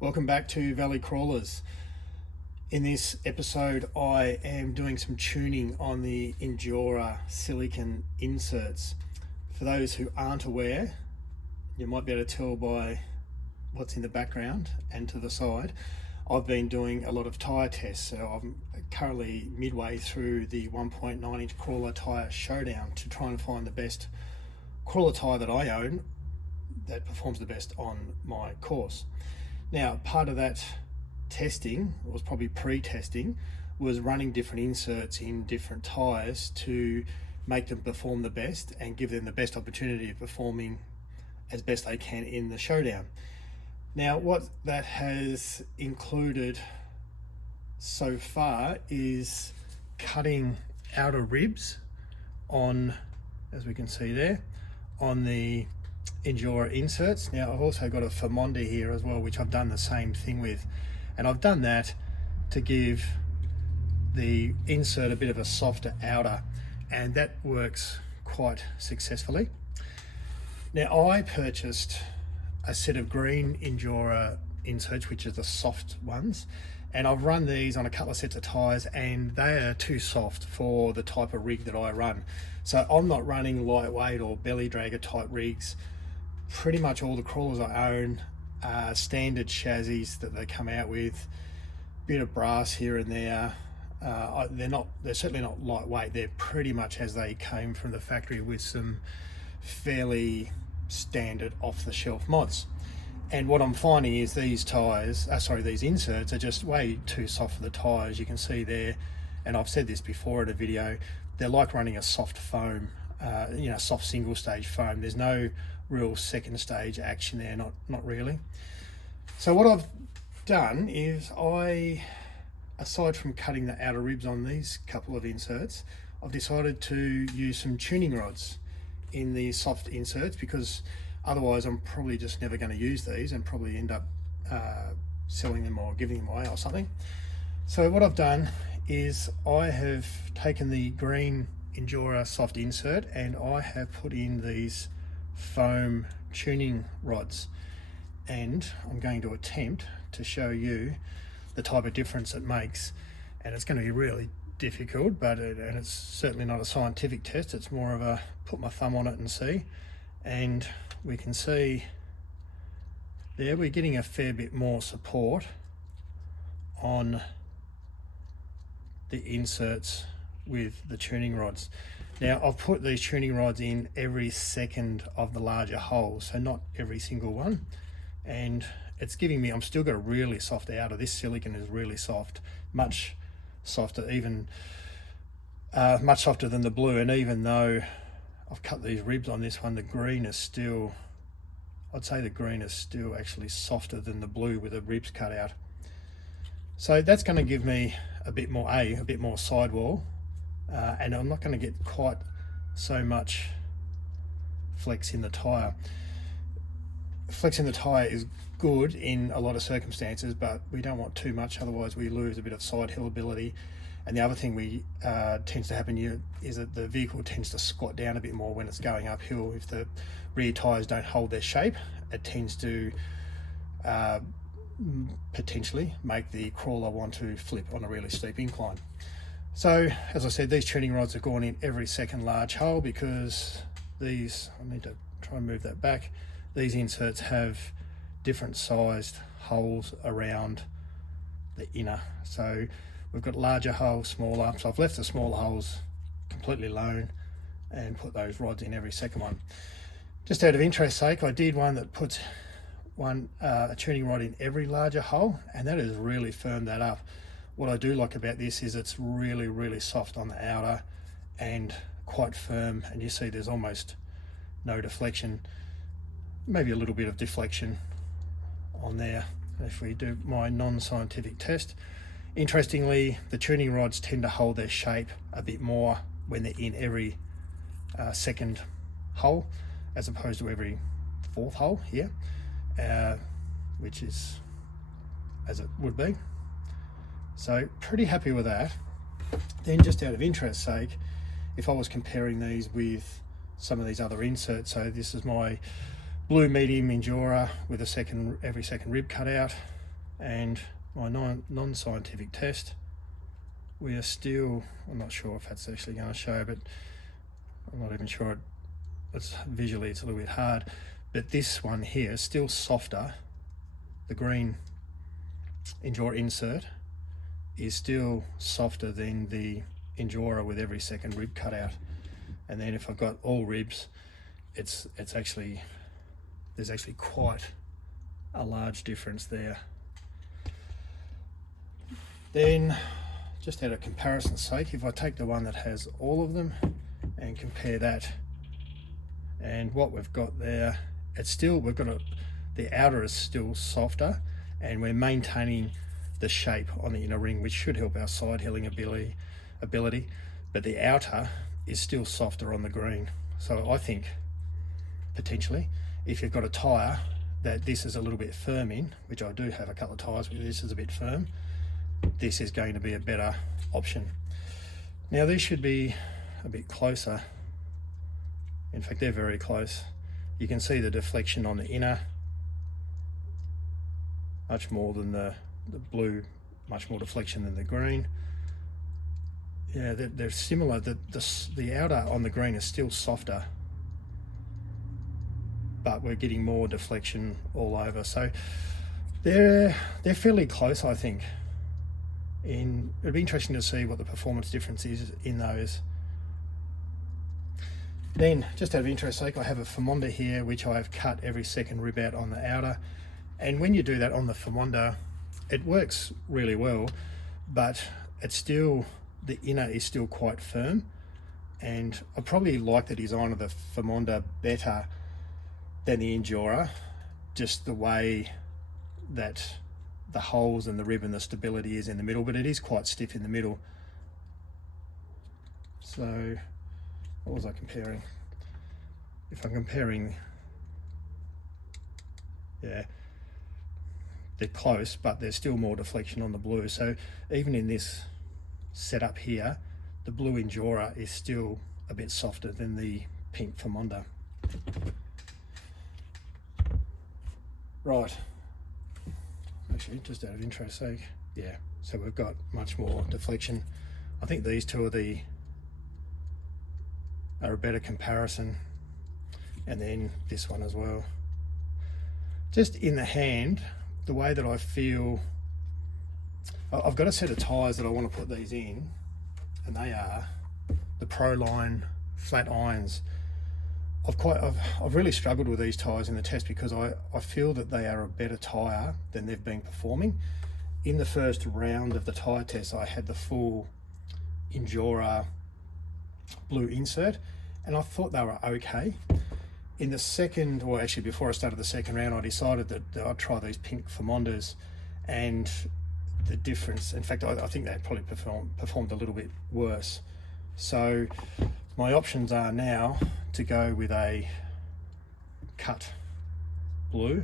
Welcome back to Valley Crawlers. In this episode, I am doing some tuning on the Injora silicon inserts. For those who aren't aware, you might be able to tell by what's in the background and to the side. I've been doing a lot of tyre tests, so I'm currently midway through the 1.9 inch crawler tyre showdown to try and find the best crawler tyre that I own that performs the best on my course. Now, part of that testing, it was probably pre-testing, was running different inserts in different tyres to make them perform the best and give them the best opportunity of performing as best they can in the showdown. Now, what that has included so far is cutting outer ribs on, as we can see there, on the Injora inserts. Now I've also got a Famonda here as well, which I've done the same thing with, and I've done that to give the insert a bit of a softer outer, and that works quite successfully. Now I purchased a set of green Injora inserts, which are the soft ones, and I've run these on a couple of sets of tyres, and they are too soft for the type of rig that I run. So I'm not running lightweight or belly dragger type rigs. Pretty much all the crawlers I own are standard chassis that they come out with, bit of brass here and there. They're certainly not lightweight. They're pretty much as they came from the factory with some fairly standard off-the-shelf mods. And what I'm finding is these inserts are just way too soft for the tyres. You can see there, and I've said this before in a video, they're like running a soft foam, soft single stage foam. There's no real second stage action there, not really. So what I've done is aside from cutting the outer ribs on these couple of inserts, I've decided to use some tuning rods in the soft inserts, because otherwise I'm probably just never going to use these and probably end up selling them or giving them away or something. So what I've done is I have taken the green Injora soft insert and I have put in these foam tuning rods, and I'm going to attempt to show you the type of difference it makes. And it's going to be really difficult, and it's certainly not a scientific test. It's more of a put my thumb on it and see. And we can see there we're getting a fair bit more support on the inserts with the tuning rods. Now I've put these tuning rods in every second of the larger holes, so not every single one, and it's giving me, I'm still got a really soft outer. This silicon is really soft, much softer, even much softer than the blue. And even though I've cut these ribs on this one, the green is still, I'd say the green is still actually softer than the blue with the ribs cut out. So that's going to give me a bit more sidewall, and I'm not going to get quite so much flex in the tyre. Flex in the tyre is good in a lot of circumstances, but we don't want too much, otherwise we lose a bit of side hill ability. And the other thing tends to happen here is that the vehicle tends to squat down a bit more when it's going uphill. If the rear tyres don't hold their shape, it tends to potentially make the crawler want to flip on a really steep incline. So as I said, these tuning rods are going in every second large hole, because these, I need to try and move that back, these inserts have different sized holes around the inner. So we've got larger holes, smaller. So I've left the smaller holes completely alone and put those rods in every second one. Just out of interest sake, I did one that puts a tuning rod in every larger hole, and that has really firmed that up. What I do like about this is it's really, really soft on the outer and quite firm, and you see there's almost no deflection, maybe a little bit of deflection on there if we do my non-scientific test. Interestingly, the tuning rods tend to hold their shape a bit more when they're in every second hole, as opposed to every fourth hole here, which is as it would be. So pretty happy with that. Then, just out of interest sake, if I was comparing these with some of these other inserts, so this is my blue medium Injora with every second rib cut out. And my non-scientific test, we are still, I'm not sure if that's actually going to show, but I'm not even sure, it's visually it's a little bit hard, but this one here is still softer. The green Injora insert is still softer than the Injora with every second rib cut out. And then if I've got all ribs, it's actually, there's actually quite a large difference there. Then, just out of comparison's sake, if I take the one that has all of them and compare that, and what we've got there, it's still, we've got the outer is still softer, and we're maintaining the shape on the inner ring, which should help our side hilling ability, but the outer is still softer on the green. So I think potentially if you've got a tyre that this is a little bit firm in, which I do have a couple of tyres where this is a bit firm, this is going to be a better option. Now these should be a bit closer. In fact, they're very close. You can see the deflection on the inner, much more than the blue, much more deflection than the green. Yeah, they're similar. The outer on the green is still softer, but we're getting more deflection all over. So they're fairly close, I think. It'd be interesting to see what the performance difference is in those. Then, just out of interest's sake, I have a Famonda here, which I have cut every second rib out on the outer. And when you do that on the Famonda, it works really well, but it's still, the inner is still quite firm. And I probably like the design of the Famonda better than the Injora, just the way that the holes and the rib and the stability is in the middle, but it is quite stiff in the middle. So what was I comparing? If I'm comparing, yeah, they're close, but there's still more deflection on the blue. So even in this setup here, the blue Injora is still a bit softer than the pink Famonda. Right. Actually, just out of interest's sake, yeah, so we've got much more deflection. I think these two are a better comparison, and then this one as well. Just in the hand, the way that I feel, I've got a set of tyres that I want to put these in, and they are the Proline flat irons. I've really struggled with these tyres in the test because I feel that they are a better tyre than they've been performing. In the first round of the tyre test, I had the full Injora blue insert, and I thought they were okay. In the second, or actually before I started the second round, I decided that I'd try these pink Famondas, and the difference, in fact, I think they probably performed a little bit worse. So my options are now to go with a cut blue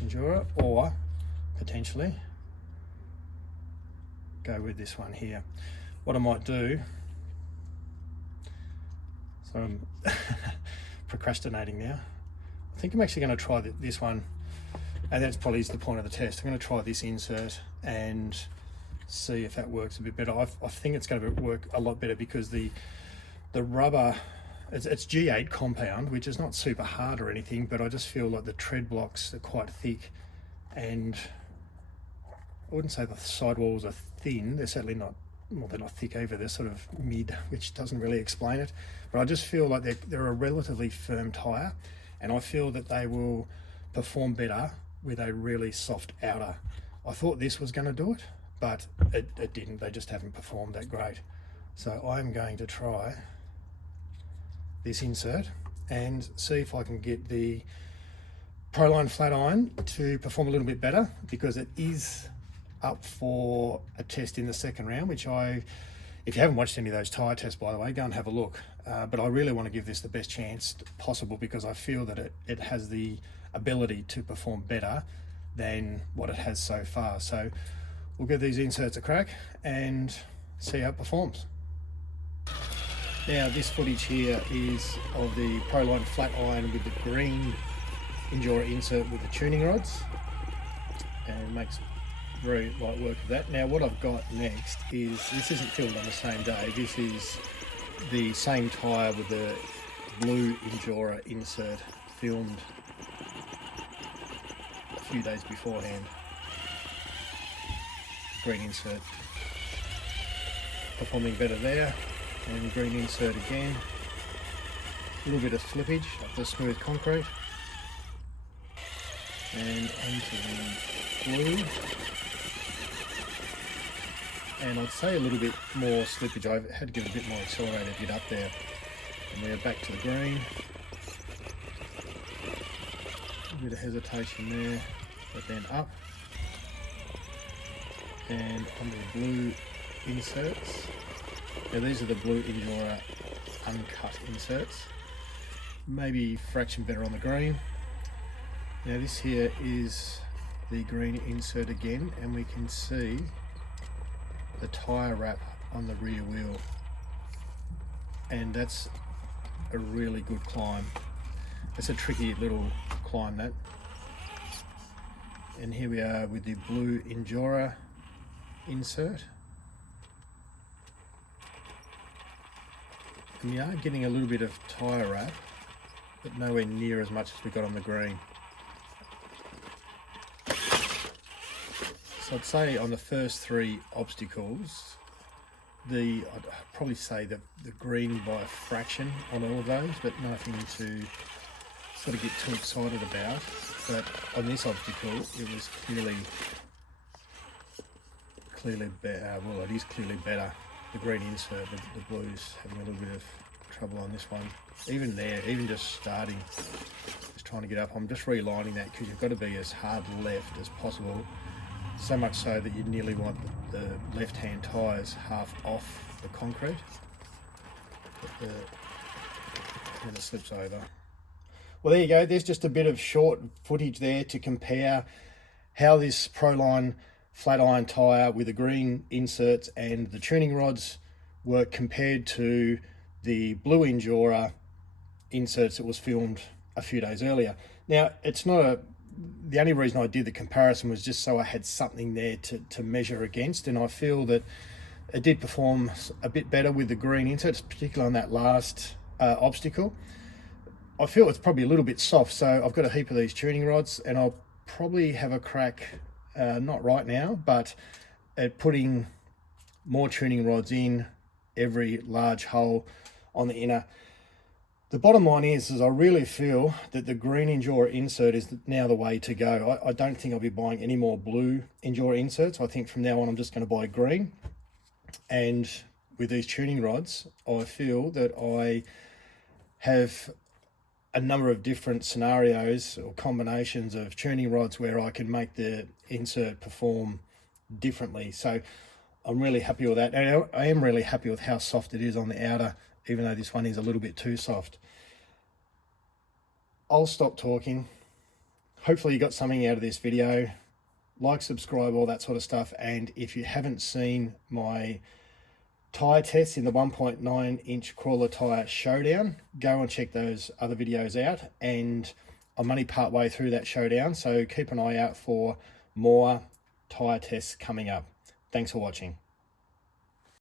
Injora, or potentially go with this one here. What I might do, so I'm procrastinating now. I think I'm actually going to try this one, and that's probably the point of the test. I'm going to try this insert and see if that works a bit better. I think it's going to work a lot better because the rubber, it's G8 compound, which is not super hard or anything, but I just feel like the tread blocks are quite thick, and I wouldn't say the sidewalls are thin. They're certainly not, well, they're not thick either. They're sort of mid, which doesn't really explain it. But I just feel like they're a relatively firm tyre, and I feel that they will perform better with a really soft outer. I thought this was going to do it, but it didn't. They just haven't performed that great. So I'm going to try this insert and see if I can get the Proline flat iron to perform a little bit better, because it is up for a test in the second round, which if you haven't watched any of those tyre tests, by the way, go and have a look. But I really want to give this the best chance possible, because I feel that it has the ability to perform better than what it has so far. So we'll give these inserts a crack and see how it performs. Now this footage here is of the Proline flat iron with the green Injora insert with the tuning rods. and makes very light work of that. Now what I've got next is, this isn't filmed on the same day, this is the same tyre with the blue Injora insert, filmed a few days beforehand. Green insert performing better there, and green insert again. A little bit of slippage up the smooth concrete, and onto the blue, and I'd say a little bit more slippage. I had to give a bit more accelerator to get up there, and we're back to the green. A bit of hesitation there, but then up, and onto the blue inserts. Now these are the blue Injora uncut inserts, maybe fraction better on the green. Now this here is the green insert again, and we can see the tyre wrap on the rear wheel, and that's a really good climb. It's a tricky little climb, that. And here we are with the blue Injora insert, and we are getting a little bit of tyre wrap, but nowhere near as much as we got on the green. So I'd say on the first three obstacles, I'd probably say the green by a fraction on all of those, but nothing to sort of get too excited about. But on this obstacle, it was clearly better. Well, it is clearly better. The green insert, the blue's having a little bit of trouble on this one. Even there, even just starting, just trying to get up, I'm just relining that because you've got to be as hard left as possible. So much so that you nearly want the left-hand tyres half off the concrete. And it slips over. Well, there you go. There's just a bit of short footage there to compare how this Proline flat iron tyre with the green inserts and the tuning rods were compared to the blue Injora inserts that was filmed a few days earlier. Now, it's not the only reason I did the comparison was just so I had something there to measure against, and I feel that it did perform a bit better with the green inserts, particularly on that last obstacle. I feel it's probably a little bit soft, so I've got a heap of these tuning rods, and I'll probably have a crack, not right now, but at putting more tuning rods in every large hole on the inner. The bottom line is I really feel that the green Injora insert is now the way to go. I don't think I'll be buying any more blue Injora inserts. I think from now on I'm just going to buy green. And with these tuning rods, I feel that I have a number of different scenarios or combinations of tuning rods where I can make the insert perform differently. So I'm really happy with that. And I am really happy with how soft it is on the outer, even though this one is a little bit too soft. I'll stop talking. Hopefully you got something out of this video. Like, subscribe, all that sort of stuff. And if you haven't seen my tyre tests in the 1.9 inch crawler tyre showdown, go and check those other videos out. And I'm only part way through that showdown, so keep an eye out for more tyre tests coming up. Thanks for watching.